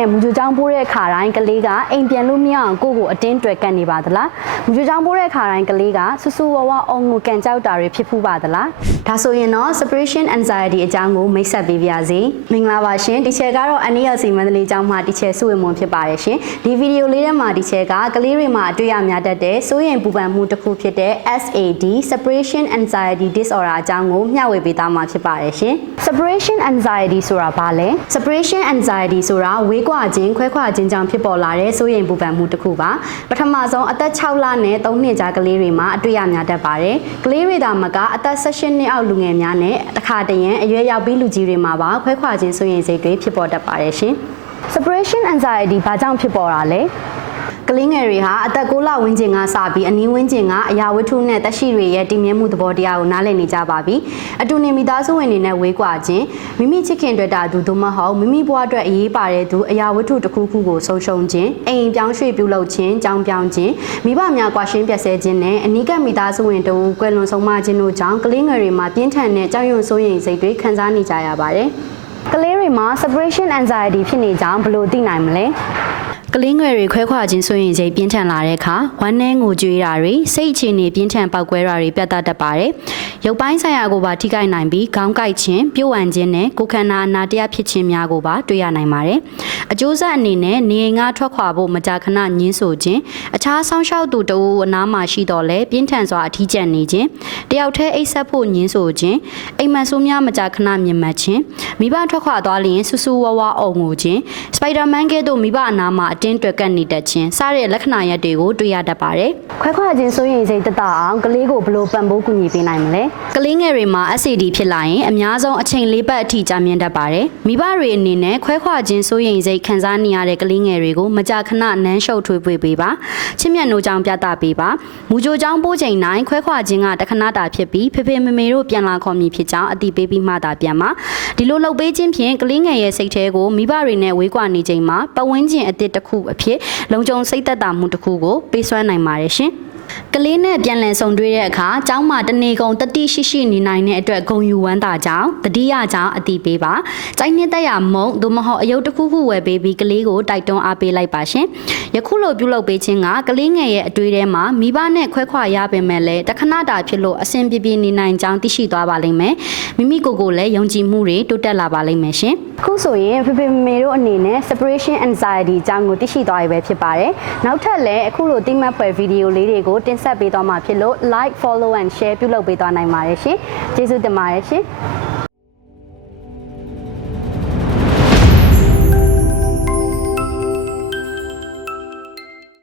နဲ့မူဂျိုချောင်းပိုးတဲ့ခါတိုင်းကလေးကအိမ်ပြန်လို့မရအောင်ကိုယ့်ကိုအတင်းတွယ်ကတ်နေပါသလားမူဂျိုချောင်းပိုးတဲ့ခါတိုင်းကလေးကဆူဆူဝဝအောင်ကိုကန်ကြောက်တာတွေဖြစ်ဖူးပါသလားဒါဆိုရင်တော့ separation anxiety အကြောင်းကိုမိတ်ဆက်ပေးပါရစေမင်္ဂလာပါရှင်ဒီချက်ကတော့ NLC မန္တလေးကျောင်းမှာဒီချက်စုဝေမွန်ဖြစ်ပါတယ်ရှင်ဒီဗီဒီယိုလေးထဲမှာဒီချက်ကကလေးတွေမှာအတွေ့အများတတ်တဲ့စိုးရိမ်ပူပန်မှုတစ်ခုဖြစ်တဲ့ SAD separation anxiety disorder အကြောင်းကိုမျှဝေပေးသားမှာဖြစ်ပါတယ်ရှင် separation anxiety ဆိုတာဘာလဲ separation anxiety ဆိုတာဝေးကွာခြင်းခွဲခွာခြင်းကြောင့်ဖြစ်ပေါ်လာတဲ့စိုးရိမ်ပူပန်မှုတစ်ခုပါပထမဆုံးအသက်6လနဲ့3နှစ်ကြားကလေးတွေမှာအတွေ့အများတတ်ပါတယ်ကလေးတွေသာမကအသက်18နှစ်အောက်လူငယ်များနဲ့တခါတရံအရွယ်ရောက်ပြီးလူကြီးတွေမှာပါခွဲခွာခြင်းစိုးရိမ်စိတ်တွေဖြစ်ပေါ်တတ်ပါတယ်ရှင် separation anxiety ဘာကြောင့်ဖြစ်ပေါ်တာလဲကလေးငယ်တွေဟာအသက်6လဝန်းကျင်ကစပြီးအနည်းဝန်းကျင်ကအရာဝတ္ထုနဲ့သက်ရှိတွေရဲ့တည်မြဲမှုသဘောတရားကိုနားလည်နေကြပါပြီအတူနေမိသားစုဝင်တွေနဲ့ဝေးကွာခြင်းမိမိချစ်ခင်တွေ့တာသူသို့မဟုတ်မိမိဘဝအတွက်အရေးပါတဲ့သူအရာဝတ္ထုတစ်ခုခုကိုဆုံးရှုံးခြင်းအိမ်ပြောင်းရွှေ့ပြုလုပ်ခြင်းကြောင်းပြောင်းခြင်းမိဘများကွာရှင်းပြတ်ဆဲခြင်းနဲ့အနီးကပ်မိသားစုဝင်တို့ကွယ်လွန်ဆုံးမခြင်းတို့ကြောင့်ကလေးငယ်တွေမှာပြင်းထန်တဲ့ကြောက်ရွံ့စိုးရိမ်စိတ်တွေခံစားနေကြရပါတယ်ကလေးတွေမှာ separation anxiety ဖြစ်နေကြောင်းဘယ်လိုသိနိုင်မလဲကလေးငယ်တွေခွဲခွာခြင်းဆိုရင်စိတ်ပြင်းထန်လာတဲ့အခါဝမ်းနည်းငိုကြွေးတာတွေစိတ်အခြေအနေပြင်းထန်ပေါက်ကွဲတာတွေပြတ်သားတတ်ပါတယ်။ရုပ်ပိုင်းဆိုင်ရာကိုပါထိခိုက်နိုင်ပြီးခေါင်းကိုက်ခြင်းပြုတ်ဝမ်းခြင်းနဲ့ကိုယ်ခန္ဓာအနာတရားဖြစ်ခြင်းများကိုပါတွေ့ရနိုင်ပါတယ်။အကျိုးဆက်အနေနဲ့နေအိမ်ကထွက်ခွာဖို့မကြာခဏညှင်းဆိုခြင်းအခြားဆောင်းလျှောက်သူတဦးအနားမှာရှိတော့လဲပြင်းထန်စွာအထီးကျန်နေခြင်းတယောက်တည်းအိပ်ဆက်ဖို့ညှင်းဆိုခြင်းအိမ်မက်ဆိုးများမကြာခဏမြင်မှတ်ခြင်းမိဘထွက်ခွာသွားလျင်ဆူဆူဝဝအုံငိုခြင်းစပိုက်ဒါမန်ကဲ့သို့မိဘအနားမှာအတင်းတွယ်ကပ်နေတတ်ခြင်းစတဲ့လက္ခဏာရပ်တွေကိုတွေ့ရတတ်ပါတယ်။ခွဲခွာခြင်းစိုးရိမ်စိတ်တတအောင်ကလေးကိုဘယ်လိုပံ့ပိုးကူညီပေးနိုင်မလဲ။ကလေးငယ်တွေမှာ SAD ဖြစ်လာရင်အများဆုံးအချိန်၄ပတ်အထိကြာမြင့်တတ်ပါတယ်။မိဘတွေအနေနဲ့ခွဲခွာခြင်းစိုးရိမ်စိတ်ခံစားနေရတဲ့ကလေးငယ်တွေကိုမကြာခဏနမ်းရှုပ်ထွေးပွေပေးပါ။ချစ်မြတ်နိုးကြောင်ပြသပေးပါ။မူကြိုကြောင်ပိုးချိန်တိုင်းခွဲခွာခြင်းကတခဏတာဖြစ်ပြီးဖေဖေမေမေတို့ပြန်လာခေါ်မည်ဖြစ်ကြောင်းအတိပေးပြီးမှသာပြန်ပါ။ဒီလိုလှုပ်ပေးခြင်းဖြင့်ကလေးငယ်ရဲ့စိတ်ထဲကိုမိဘတွေနဲ့ဝေးကွာနေချိန်မှာပတ်ဝန်းကျင်အသစ်တစ်ခုအဖြစ်လုံခြုံစိတ်သက်သာမှုတစ်ခုကိုပေးစွမ်းနိုင်ပါတယ်ရှင်ကလေးနဲ့ပြန်လည်ဆုံတွေ့တဲ့အခါကျောင်းမှာတနေကုန်တတိရှိရှိနေနိုင်တဲ့အတွက်ဂုဏ်ယူဝမ်းသာကြောင်းတတိယကြောင်းအတိပေးပါစိုင်းနှစ်သက်ရမုံသို့မဟုတ်အယုတ်တစ်ခုခုဝယ်ပေးပြီးကလေးကိုတိုက်တွန်းအားပေးလိုက်ပါရှင်ယခုလိုပြုလုပ်ပေးခြင်းကကလေးငယ်ရဲ့အတွေ့အထဲမှာမိဘနဲ့ခွဲခွာရပေမဲ့လည်းတခဏတာဖြစ်လို့အဆင်ပြေပြေနေနိုင်ကြောင်းသိရှိသွားပါလိမ့်မယ်မိမိကိုယ်ကိုလည်းယုံကြည်မှုတွေတိုးတက်လာပါလိမ့်မယ်ရှင်အခုဆိုရင်ဖေဖေမေတို့အနေနဲ့ separation anxiety အကြောင်းကိုသိရှိသွားပြီပဲဖြစ်ပါတယ်နောက်ထပ်လည်းအခုလိုတိမှတ်ဖွယ်ဗီဒီယိုလေးတွေကိုတင်ဆက်ပေးသွားမှာဖြစ်လို့ like follow and share ပြုလုပ်ပေးသွားနိုင်ပါတယ်ရှင်ကျေးဇူးတင်ပါတယ်ရှင်